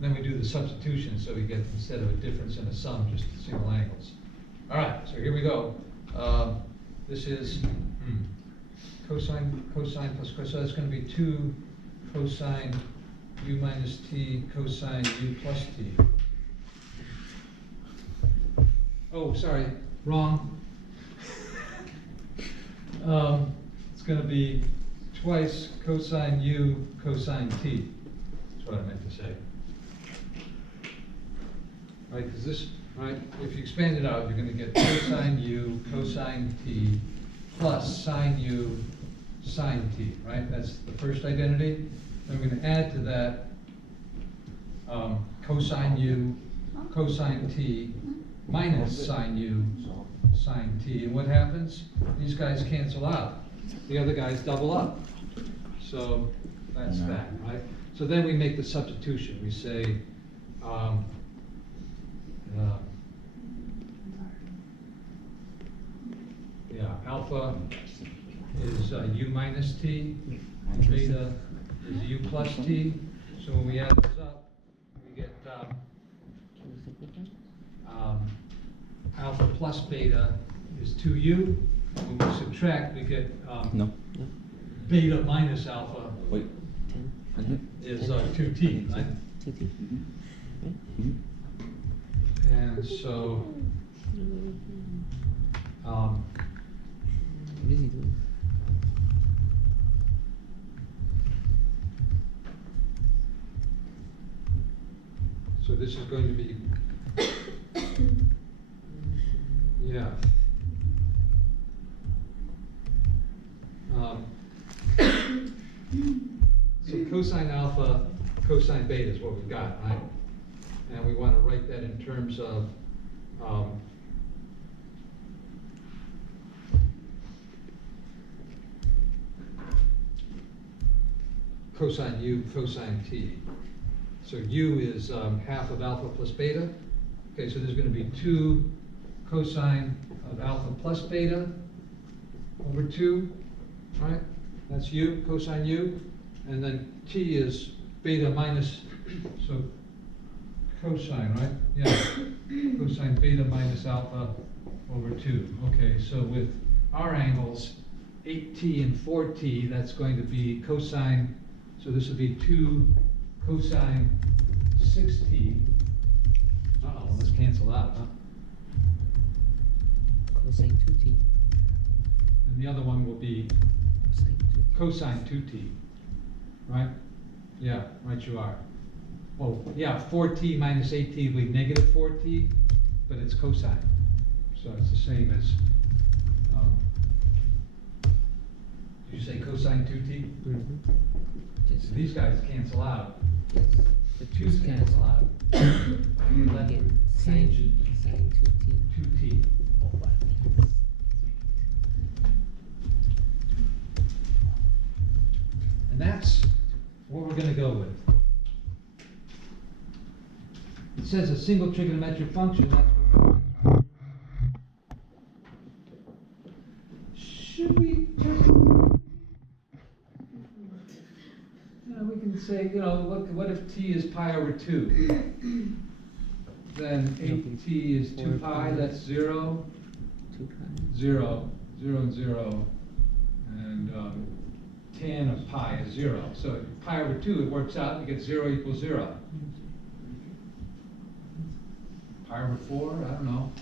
Then we do the substitution, so we get, instead of a difference and a sum, just single angles. All right, so here we go. This is cosine plus cosine, so that's going to be 2 cosine u minus t cosine u plus t. Oh, sorry, wrong. It's going to be twice cosine u cosine t. That's what I meant to say. Right, because this, right, if you expand it out, you're going to get cosine u cosine t plus sine u sine t, right? That's the first identity. Then we're going to add to that cosine u cosine t minus sine u sine t. And what happens? These guys cancel out. The other guys double up. So that's that, right? So then we make the substitution. We say, alpha is u minus t, and beta is u plus t. So when we add those up, we get alpha plus beta is 2u. When we subtract, we get beta minus alpha is 2t, right? 2t. And so what is he doing? so this is going to be so cosine alpha, cosine beta is what we've got, right? And we want to write that in terms of cosine u, cosine t. So u is half of alpha plus beta. Okay, so there's going to be 2 cosine of alpha plus beta over 2, right? That's u, cosine u. And then t is beta minus, so cosine, right? Yeah, cosine beta minus alpha over 2. Okay, so with our angles, 8t and 4t, that's going to be cosine, so this would be 2 cosine 6t. Uh-oh, let's cancel out, huh? Cosine 2t. And the other one will be Cosine 2t. cosine 2t, right? Yeah, right you are. Oh, yeah, 4t minus 8t will be negative 4t, but it's cosine. So it's the same as, did you say cosine 2t? Just So these guys cancel out. yes. The 2's cancel out. You You're left get with sine tangent 2t. 2t. And that's what we're going to go with. It says a single trigonometric function. That's what should we just, we can say, what if t is pi over 2? Then 8t is 2 pi, that's 0, 2 pi. 0, 0 and 0, and tan of pi is 0. So pi over 2, it works out, you get 0 equals 0. Pi over 4, I don't know.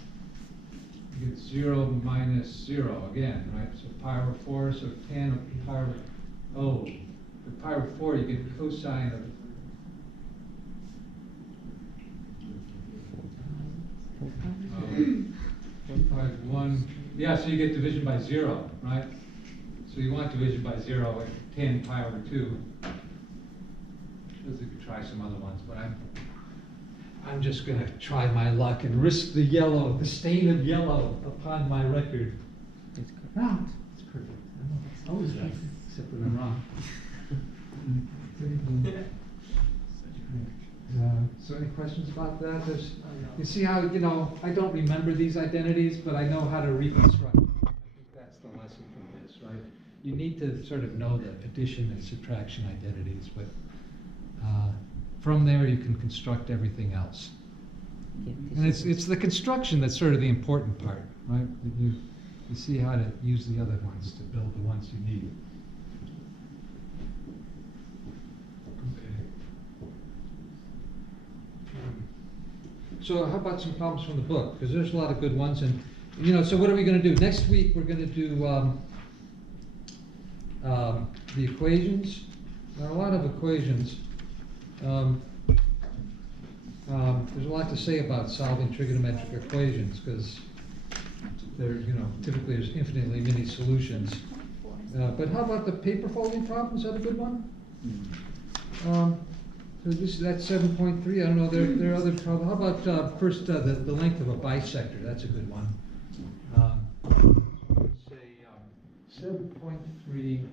You get 0 minus 0 again, right? So pi over 4, so tan of pi over, for pi over 4, you get cosine of 1. Yeah, so you get division by 0, right? So you want division by 0 at tan pi over 2. Suppose you could try some other ones, but I'm just going to try my luck and risk the yellow, the stain of yellow upon my record. That's correct. No, it's perfect. I know, it's always right, except when I'm wrong. So any questions about that? You see how, I don't remember these identities, but I know how to reconstruct them. I think that's the lesson from this, right? You need to sort of know the addition and subtraction identities, but from there you can construct everything else. Yeah, And this is- it's the construction that's sort of the important part, right? That you see how to use the other ones to build the ones you need. Okay. So how about some problems from the book? Because there's a lot of good ones, and, you know, so what are we gonna do? Next week, we're gonna do, the equations. There are a lot of equations. There's a lot to say about solving trigonometric equations, because there, you know, typically there's infinitely many solutions. But how about the paper folding problem? Is that a good one? So that's 7.3. I don't know. There are other problems. How about first the length of a bisector? That's a good one. Let's say 7.3.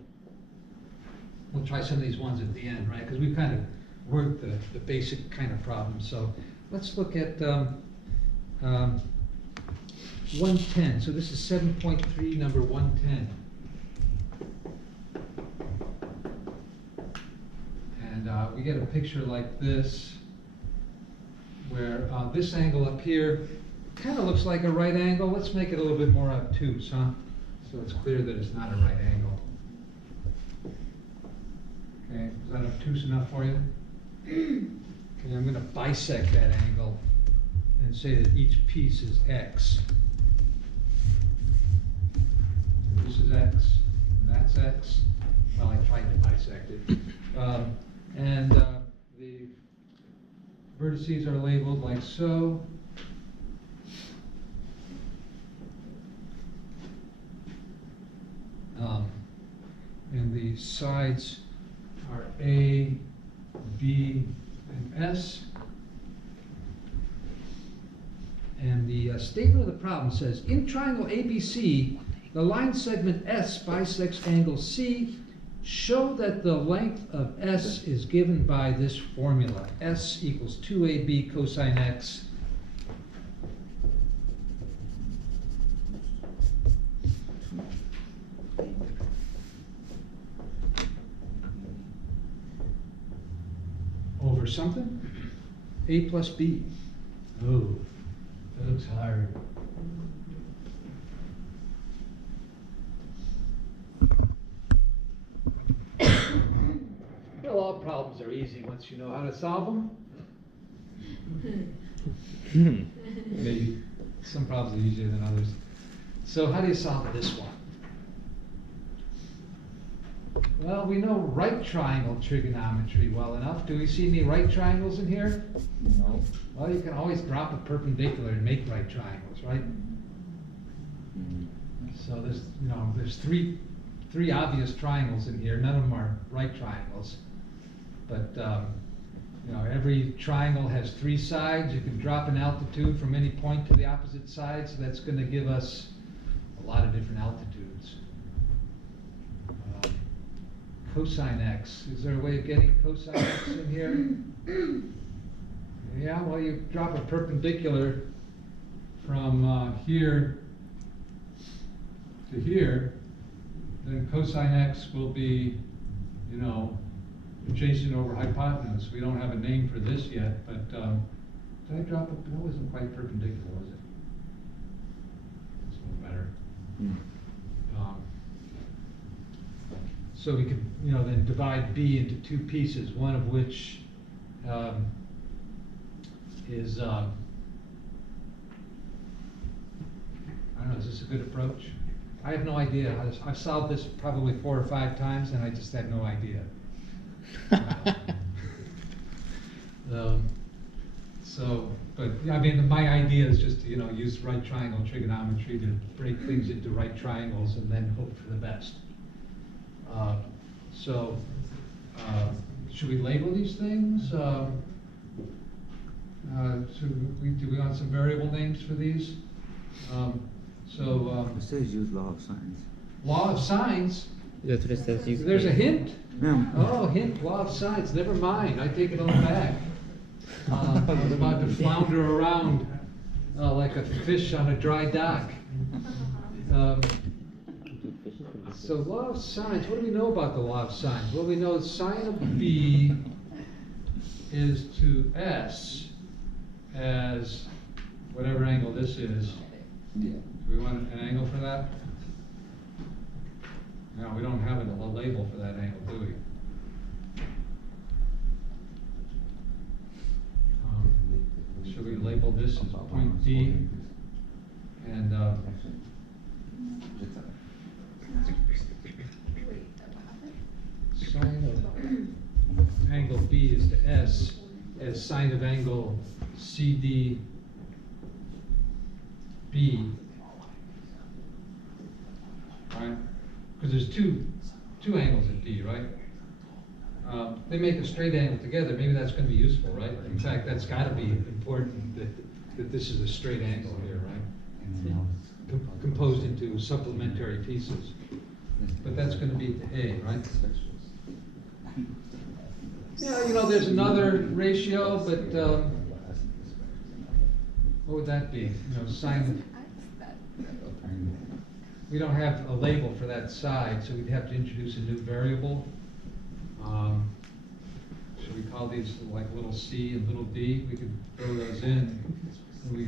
We'll try some of these ones at the end, right? Because we've kind of worked the basic kind of problems. So let's look at 110. So this is 7.3, number 110. And we get a picture like this, where this angle up here kind of looks like a right angle. Let's make it a little bit more obtuse, huh? So it's clear that it's not a right angle. Okay, is that obtuse enough for you? Okay, I'm going to bisect that angle and say that each piece is x. So this is x, and that's x. Well, I tried to bisect it. And the vertices are labeled like so. And the sides are A, B, and S. And the statement of the problem says, in triangle ABC, the line segment S bisects angle C. Show that the length of S is given by this formula. S equals 2AB cosine X. Over something? A plus B. Oh, that looks hard. Well, all problems are easy once you know how to solve them. Maybe some problems are easier than others. So how do you solve this one? Well, we know right triangle trigonometry well enough. Do we see any right triangles in here? No. Well, you can always drop a perpendicular and make right triangles, right? So there's, you know, there's three obvious triangles in here. None of them are right triangles. But, you know, every triangle has three sides. You can drop an altitude from any point to the opposite side, so that's going to give us a lot of different altitudes. Cosine x. Is there a way of getting cosine x in here? Yeah, well, you drop a perpendicular from here to here, then cosine x will be, you know, adjacent over hypotenuse. We don't have a name for this yet, but did I drop it? That wasn't quite perpendicular, was it? That's a little better. So we can, you know, then divide B into two pieces, one of which is, I don't know, is this a good approach? I have no idea. I've solved this probably 4 or 5 times, and I just had no idea. But I mean, my idea is just to, you know, use right triangle trigonometry to break things into right triangles and then hope for the best. Should we label these things? Do we want some variable names for these? It says use law of signs. Law of signs. That's what it says. You There's a hint. Yeah. Oh, hint, law of signs. Never mind. I take it all back. I was about to flounder around like a fish on a dry dock. So law of signs, what do we know about the law of signs? Well, we know sine of B is to S as whatever angle this is. Yeah. Do we want an angle for that? No, we don't have a label for that angle, do we? Should we label this as point D? And, sine of angle B is to S as sine of angle CDB. Right? Because there's two angles at D, right? They make a straight angle together, maybe that's gonna be useful, right? In fact, that's gotta be important that this is a straight angle here, right? Composed into supplementary pieces. But that's gonna be to A, right? Yeah, you know, there's another ratio, but, what would that be? You know, sine, we don't have a label for that side, so we'd have to introduce a new variable. Should we call these like little c and little d? We could throw those in, and we'd